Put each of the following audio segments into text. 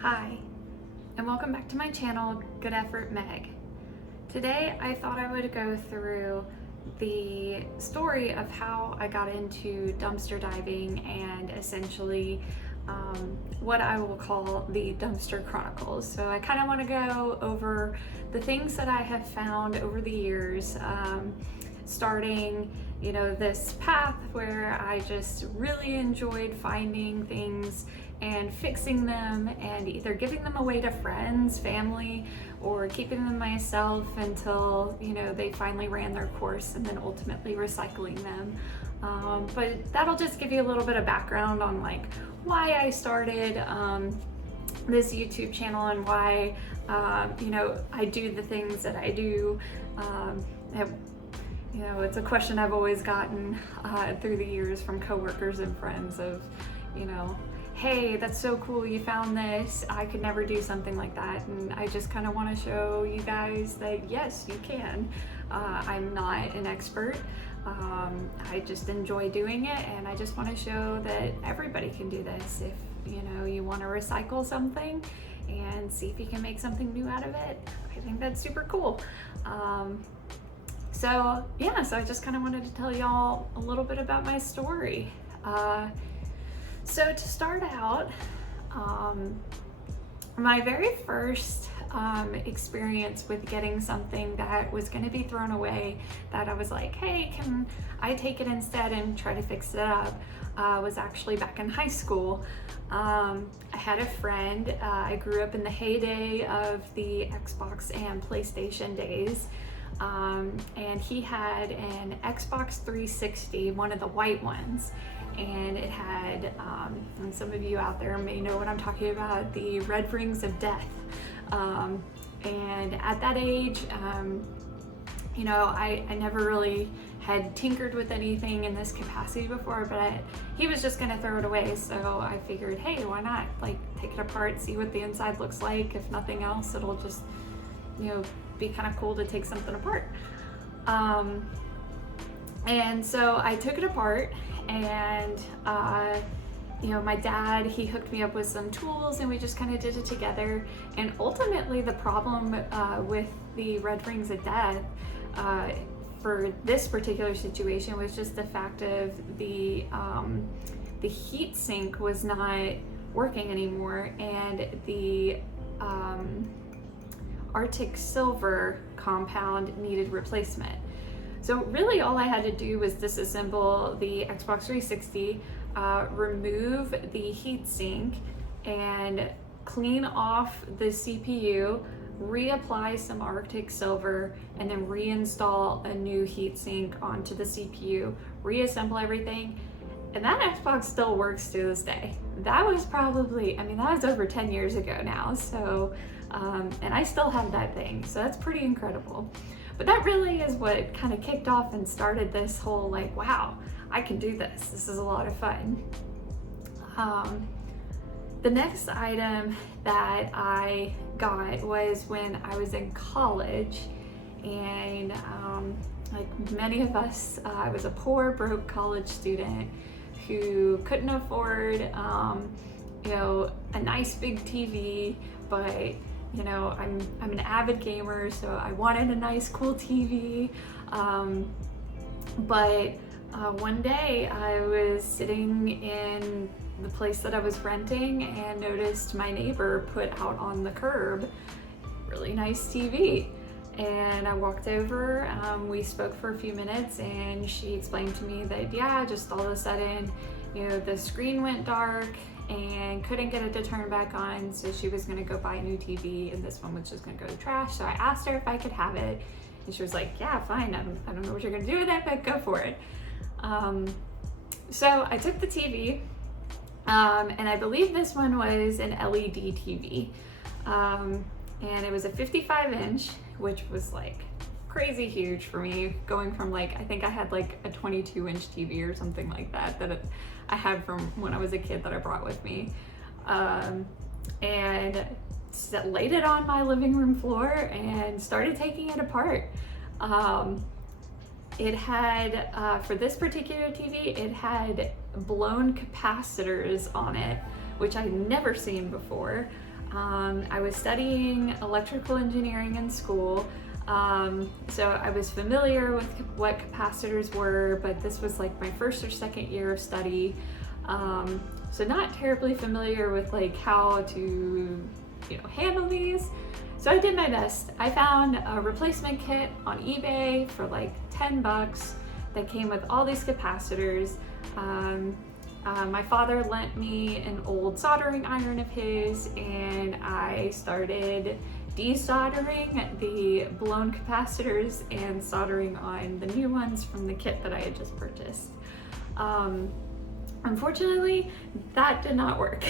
Hi, and welcome back to my channel, Good Effort Meg. Today I thought I would go through the story of how I got into dumpster diving and essentially what I will call the dumpster chronicles. So I kind of want to go over the things that I have found over the years, starting this path where I just really enjoyed finding things and fixing them and either giving them away to friends, family, or keeping them myself until they finally ran their course, and then ultimately recycling them. But that'll just give you a little bit of background on why I started this YouTube channel and why I do the things that I do. It's a question I've always gotten through the years from coworkers and friends of, hey, that's so cool you found this. I could never do something like that. And I just kind of want to show you guys that yes, you can. I'm not an expert. I just enjoy doing it, and I just want to show that everybody can do this. If you want to recycle something and see if you can make something new out of it, I think that's super cool. So I just kind of wanted to tell y'all a little bit about my story. So to start out, my very first experience with getting something that was going to be thrown away, that I was like, hey, can I take it instead and try to fix it up, was actually back in high school. I had a friend, I grew up in the heyday of the Xbox and PlayStation days. And he had an Xbox 360, one of the white ones, and it had, and some of you out there may know what I'm talking about, the red rings of death. And at that age, I never really had tinkered with anything in this capacity before, but he was just gonna throw it away, so I figured, hey, why not take it apart, see what the inside looks like. If nothing else, it'll just be kind of cool to take something apart. And so I took it apart, and my dad, he hooked me up with some tools, and we just kind of did it together. And ultimately the problem with the red rings of death for this particular situation was just the fact of the heat sink was not working anymore, and the Arctic silver compound needed replacement. So really all I had to do was disassemble the Xbox 360, remove the heatsink, and clean off the CPU, reapply some Arctic silver, and then reinstall a new heatsink onto the CPU, reassemble everything. And that Xbox still works to this day. That was probably, that was over 10 years ago now. So, and I still have that thing. So that's pretty incredible. But that really is what kind of kicked off and started this whole wow, I can do this. This is a lot of fun. The next item that I got was when I was in college, and like many of us, I was a poor, broke college student who couldn't afford, a nice big TV, but I'm an avid gamer, so I wanted a nice, cool TV. But one day I was sitting in the place that I was renting and noticed my neighbor put out on the curb really nice TV. And I walked over, we spoke for a few minutes, and she explained to me that, just all of a sudden, the screen went dark and couldn't get it to turn back on, so she was gonna go buy a new TV, and this one was just gonna go to trash. So I asked her if I could have it, and she was like, yeah, fine, I don't know what you're gonna do with it, but go for it. So I took the TV, and I believe this one was an LED TV, and it was a 55-inch, which was crazy huge for me, going from I think I had a 22-inch TV or something like that I had from when I was a kid that I brought with me, and laid it on my living room floor and started taking it apart. It had, for this particular TV, it had blown capacitors on it, which I'd never seen before. I was studying electrical engineering in school, so I was familiar with what capacitors were, but this was like my first or second year of study, so not terribly familiar with like how to handle these. So I did my best. I found a replacement kit on eBay for like 10 bucks that came with all these capacitors. My father lent me an old soldering iron of his, and I started desoldering the blown capacitors and soldering on the new ones from the kit that I had just purchased. Unfortunately, that did not work.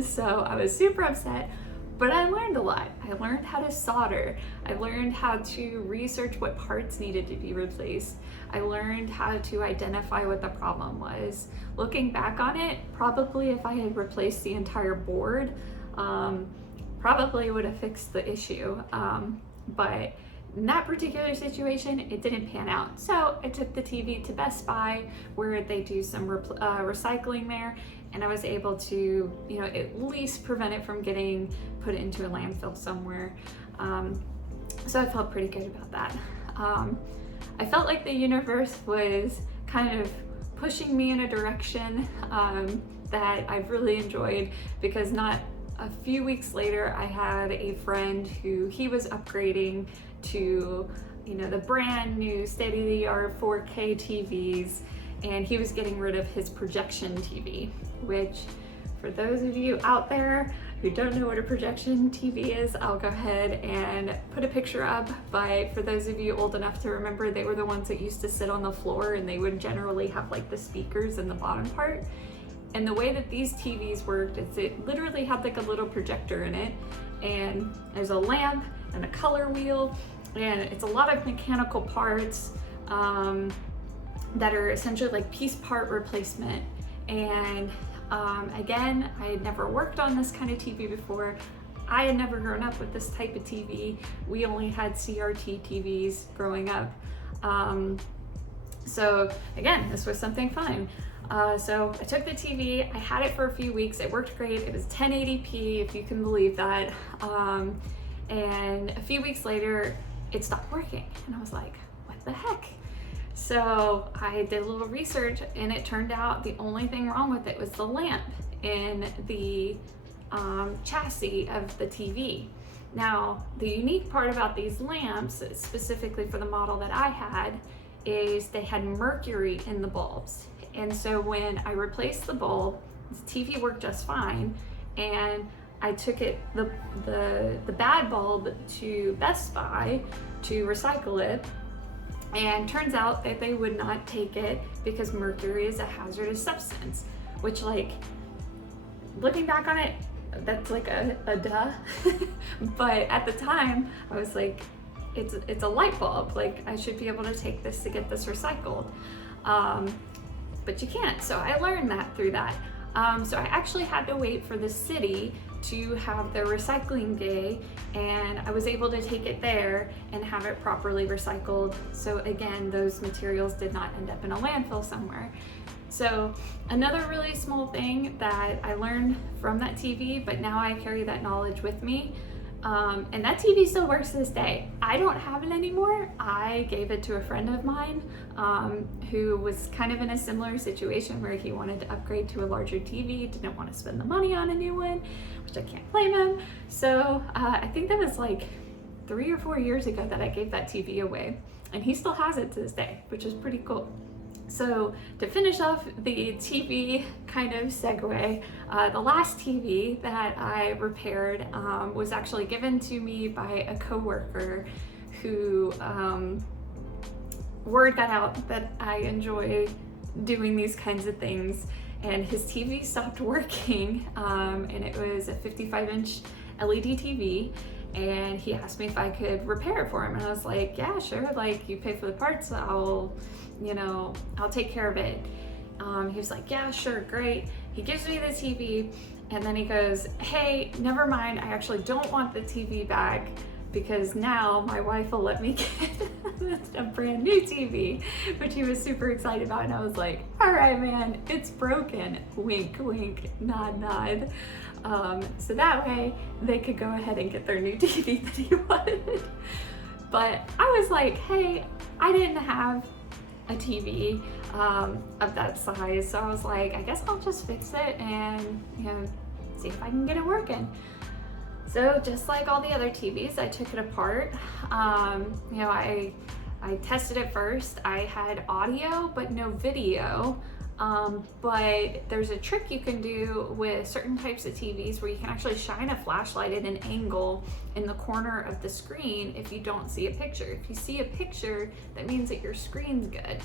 So I was super upset, but I learned a lot. I learned how to solder. I learned how to research what parts needed to be replaced. I learned how to identify what the problem was. Looking back on it, probably if I had replaced the entire board, probably would have fixed the issue. But in that particular situation, it didn't pan out. So I took the TV to Best Buy, where they do some recycling there, and I was able to, at least prevent it from getting put into a landfill somewhere. So I felt pretty good about that. I felt like the universe was kind of pushing me in a direction that I've really enjoyed, because not a few weeks later, I had a friend who he was upgrading to, the brand new state-of-the-art 4K TVs, and he was getting rid of his projection TV, which for those of you out there who don't know what a projection TV is, I'll go ahead and put a picture up. But for those of you old enough to remember, they were the ones that used to sit on the floor, and they would generally have like the speakers in the bottom part. And the way that these TVs worked is it literally had like a little projector in it, and there's a lamp and a color wheel, and it's a lot of mechanical parts that are essentially like piece part replacement. And again, I had never worked on this kind of TV before. I had never grown up with this type of TV. We only had CRT TVs growing up. So again, this was something fun. So I took the TV, I had it for a few weeks, it worked great, it was 1080p, if you can believe that. And a few weeks later, it stopped working, and I was like, what the heck? So I did a little research, and it turned out the only thing wrong with it was the lamp in the chassis of the TV. Now, the unique part about these lamps, specifically for the model that I had, is they had mercury in the bulbs. And so when I replaced the bulb, the TV worked just fine, and I took the bad bulb to Best Buy to recycle it, and turns out that they would not take it because mercury is a hazardous substance, which, like, looking back on it, that's like a duh. But at the time, I was like, it's a light bulb, like I should be able to take this to get this recycled. But you can't, so I learned that through that. So I actually had to wait for the city to have their recycling day, and I was able to take it there and have it properly recycled. So again, those materials did not end up in a landfill somewhere. So another really small thing that I learned from that TV, but now I carry that knowledge with me. And that TV still works to this day. I don't have it anymore. I gave it to a friend of mine who was kind of in a similar situation where he wanted to upgrade to a larger TV, didn't want to spend the money on a new one, which I can't blame him. So I think that was like 3 or 4 years ago that I gave that TV away, and he still has it to this day, which is pretty cool. So to finish off the TV kind of segue, the last TV that I repaired was actually given to me by a coworker who word got out that I enjoy doing these kinds of things, and his TV stopped working, and it was a 55-inch LED TV, and he asked me if I could repair it for him, and I was like, yeah, sure, like, you pay for the parts, I'll take care of it. He was like, yeah, sure, great. He gives me the TV, and then he goes, hey, never mind, I actually don't want the TV back, because now my wife will let me get a brand new TV, which he was super excited about. And I was like, all right, man, it's broken. Wink, wink, nod, nod. So that way they could go ahead and get their new TV that he wanted. But I was like, hey, I didn't have a TV of that size, so I was like, I guess I'll just fix it and, you know, see if I can get it working. So just like all the other TVs, I took it apart. You know, I tested it first. I had audio but no video. But there's a trick you can do with certain types of TVs where you can actually shine a flashlight at an angle in the corner of the screen if you don't see a picture. If you see a picture, that means that your screen's good.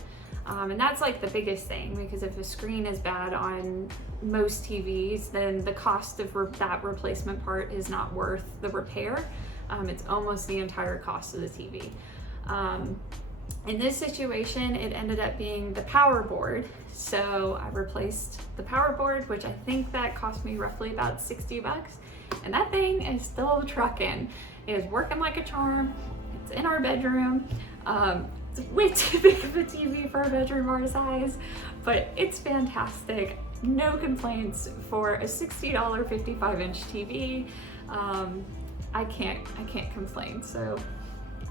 And that's like the biggest thing, because if a screen is bad on most TVs, then the cost of that replacement part is not worth the repair. It's almost the entire cost of the TV. In this situation, it ended up being the power board. So I replaced the power board, which I think that cost me roughly about 60 bucks. And that thing is still trucking. It is working like a charm. It's in our bedroom. It's way too big of a TV for a bedroom our size, but it's fantastic. No complaints for a $60 55-inch TV. I can't complain. So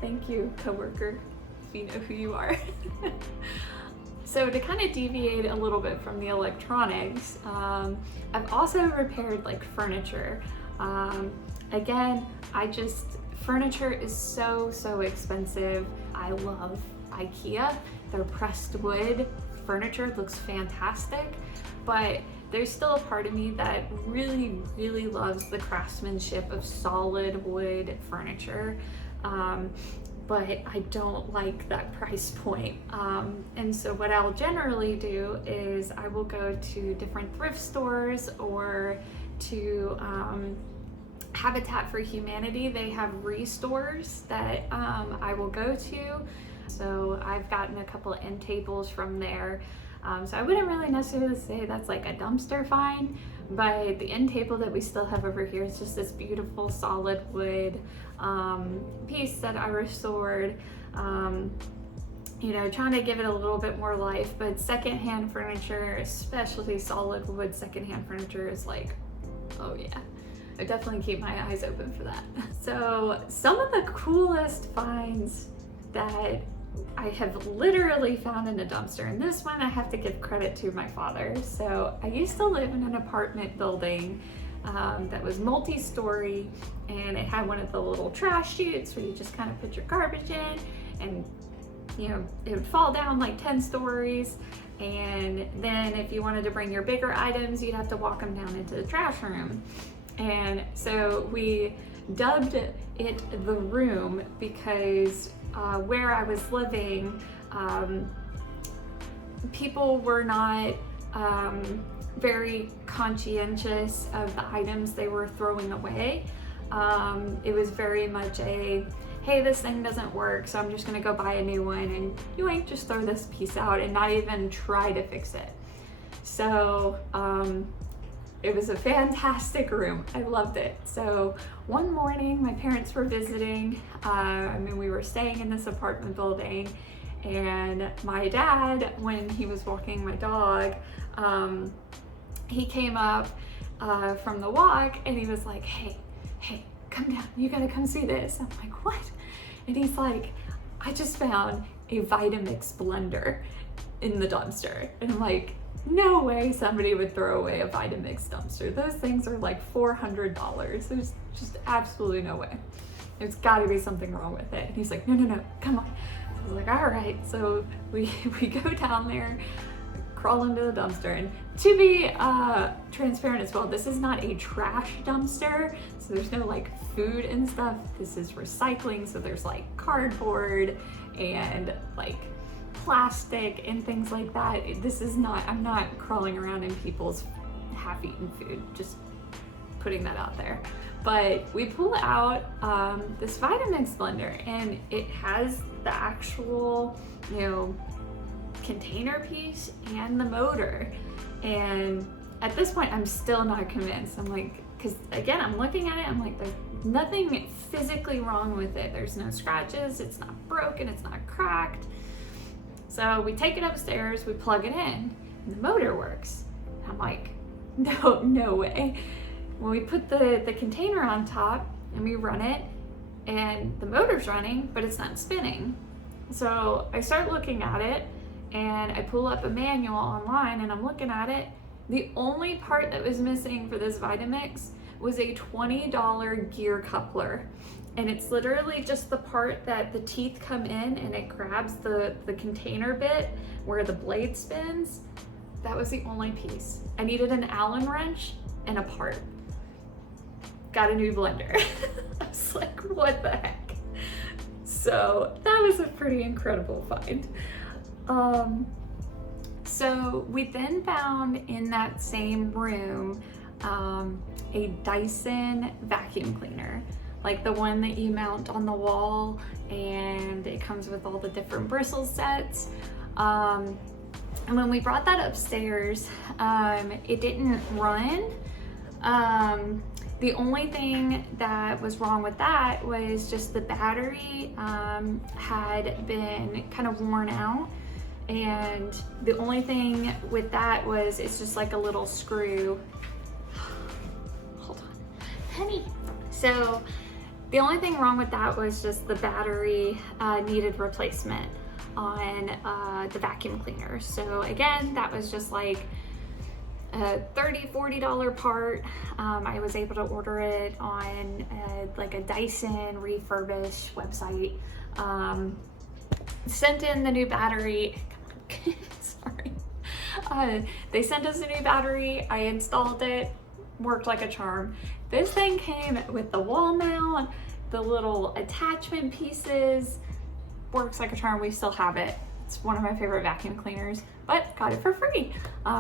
thank you, coworker, if you know who you are. So to kind of deviate a little bit from the electronics, I've also repaired like furniture. Again, furniture is so expensive. I love IKEA. Their pressed wood furniture looks fantastic, but there's still a part of me that really loves the craftsmanship of solid wood furniture. But I don't like that price point. And so what I'll generally do is I will go to different thrift stores or to Habitat for Humanity. They have restores that I will go to. So I've gotten a couple of end tables from there. So I wouldn't really necessarily say that's like a dumpster find, but the end table that we still have over here is just this beautiful solid wood piece that I restored. You know, trying to give it a little bit more life, but secondhand furniture, especially solid wood secondhand furniture, is like, oh yeah. I definitely keep my eyes open for that. So some of the coolest finds that I have literally found in a dumpster, and this one I have to give credit to my father. So I used to live in an apartment building that was multi-story, and it had one of the little trash chutes where you just kind of put your garbage in, and you know, it would fall down like 10 stories. And then if you wanted to bring your bigger items, you'd have to walk them down into the trash room. And so we dubbed it the room because where I was living, people were not very conscientious of the items they were throwing away. It was very much a, hey, this thing doesn't work, so I'm just gonna go buy a new one, and you ain't just throw this piece out and not even try to fix it. So it was a fantastic room. I loved it. So one morning my parents were visiting. We were staying in this apartment building, and my dad, when he was walking my dog, he came up from the walk and he was like, hey, come down, you gotta come see this. I'm like, what? And he's like, I just found a Vitamix blender in the dumpster. And I'm like, no way somebody would throw away a Vitamix dumpster. Those things are like $400. There's just absolutely no way. There's gotta be something wrong with it. And he's like, no, come on. So I was like, all right. So we go down there, crawl into the dumpster, and to be transparent as well, this is not a trash dumpster, so there's no like food and stuff. This is recycling, so there's like cardboard and like plastic and things like that. This is not, I'm not crawling around in people's half-eaten food, just putting that out there. But we pull out this Vitamix blender, and it has the actual, you know, container piece and the motor. And at this point I'm still not convinced. I'm like, because again, I'm looking at it, I'm like, there's nothing physically wrong with it. There's no scratches, it's not broken, it's not cracked. So we take it upstairs, we plug it in, and the motor works. I'm like, no way. when we put the container on top and we run it, and the motor's running, but it's not spinning. So I start looking at it and I pull up a manual online and I'm looking at it. The only part that was missing for this Vitamix was a $20 gear coupler. And it's literally just the part that the teeth come in and it grabs the container bit where the blade spins. That was the only piece. I needed an Allen wrench and a part. Got a new blender. I was like, what the heck? So that was a pretty incredible find. So we then found in that same room a Dyson vacuum cleaner, like the one that you mount on the wall, and it comes with all the different bristle sets. And when we brought that upstairs, it didn't run. The only thing that was wrong with that was just the battery had been kind of worn out. And the only thing with that was it's just like a little screw. Hold on, Penny. So the only thing wrong with that was just the battery needed replacement on the vacuum cleaner. So again, that was just like a $30–40 part. I was able to order it on like a Dyson refurbished website. Sent in the new battery. Sorry. They sent us a new battery. I installed it. Worked like a charm. This thing came with the wall mount, the little attachment pieces. Works like a charm. We still have it. It's one of my favorite vacuum cleaners, but got it for free,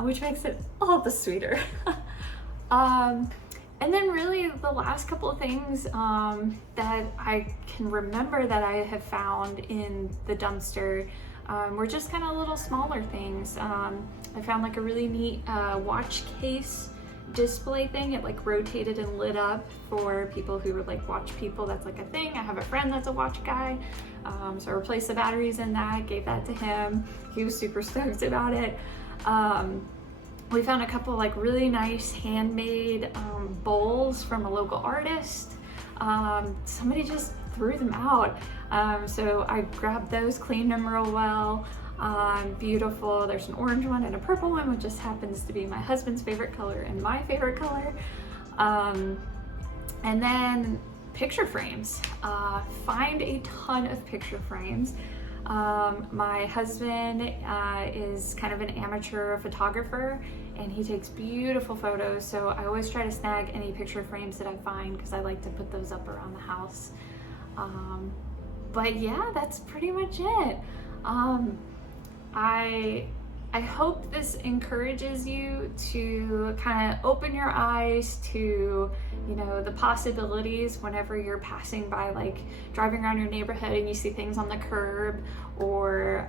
which makes it all the sweeter. And then really the last couple of things that I can remember that I have found in the dumpster were just kind of little smaller things. I found like a really neat watch case display thing. It like rotated and lit up for people who were like watch people. That's like a thing. I have a friend that's a watch guy. So I replaced the batteries in that, gave that to him. He was super stoked about it. We found a couple like really nice handmade bowls from a local artist. Somebody just threw them out. So I grabbed those, cleaned them real well. Beautiful. There's an orange one and a purple one, which just happens to be my husband's favorite color and my favorite color. And then picture frames. Find a ton of picture frames. My husband is kind of an amateur photographer and he takes beautiful photos, so I always try to snag any picture frames that I find because I like to put those up around the house. But yeah, that's pretty much it. I hope this encourages you to kind of open your eyes to, you know, the possibilities whenever you're passing by, like driving around your neighborhood and you see things on the curb, or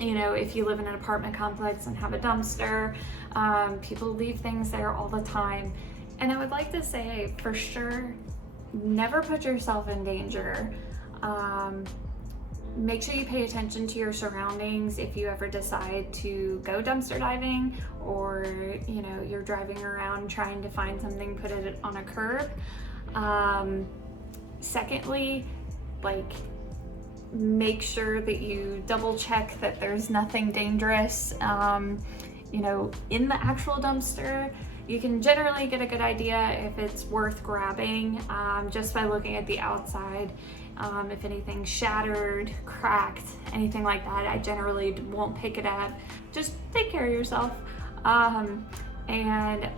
you know, if you live in an apartment complex and have a dumpster, people leave things there all the time. And I would like to say, for sure, never put yourself in danger. Make sure you pay attention to your surroundings if you ever decide to go dumpster diving, or you know, you're driving around trying to find something, put it on a curb. Secondly, like, make sure that you double check that there's nothing dangerous, you know, in the actual dumpster. You can generally get a good idea if it's worth grabbing just by looking at the outside. If anything's shattered, cracked, anything like that, I generally won't pick it up. Just take care of yourself. And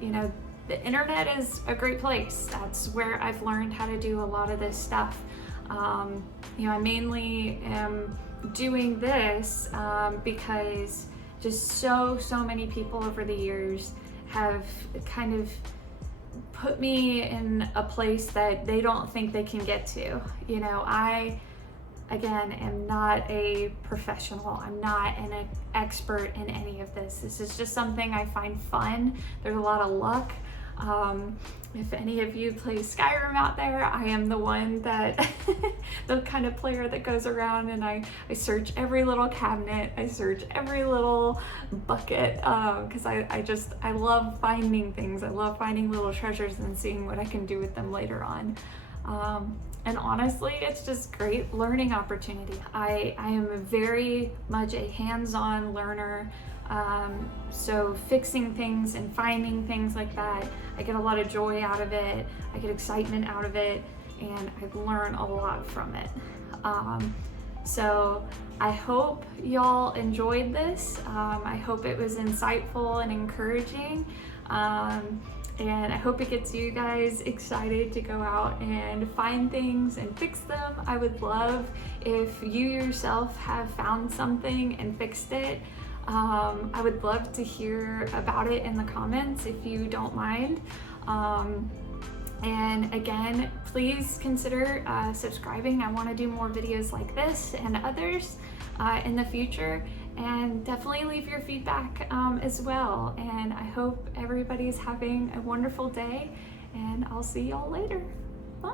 you know, the internet is a great place. That's where I've learned how to do a lot of this stuff. You know, I mainly am doing this because just so many people over the years have kind of put me in a place that they don't think they can get to. You know, I, again, am not a professional. I'm not an expert in any of this. This is just something I find fun. There's a lot of luck. If any of you play Skyrim out there, I am the one that, the kind of player that goes around and I search every little cabinet, I search every little bucket, because I love finding things. I love finding little treasures and seeing what I can do with them later on. And honestly, it's just great learning opportunity. I am very much a hands-on learner. So fixing things and finding things like that, I get a lot of joy out of it. I get excitement out of it, and I learn a lot from it. So I hope y'all enjoyed this. I hope it was insightful and encouraging. And I hope it gets you guys excited to go out and find things and fix them. I would love if you yourself have found something and fixed it. I would love to hear about it in the comments if you don't mind. And again, please consider subscribing. I want to do more videos like this and others in the future. And definitely leave your feedback as well. And I hope everybody's having a wonderful day, and I'll see y'all later. Bye.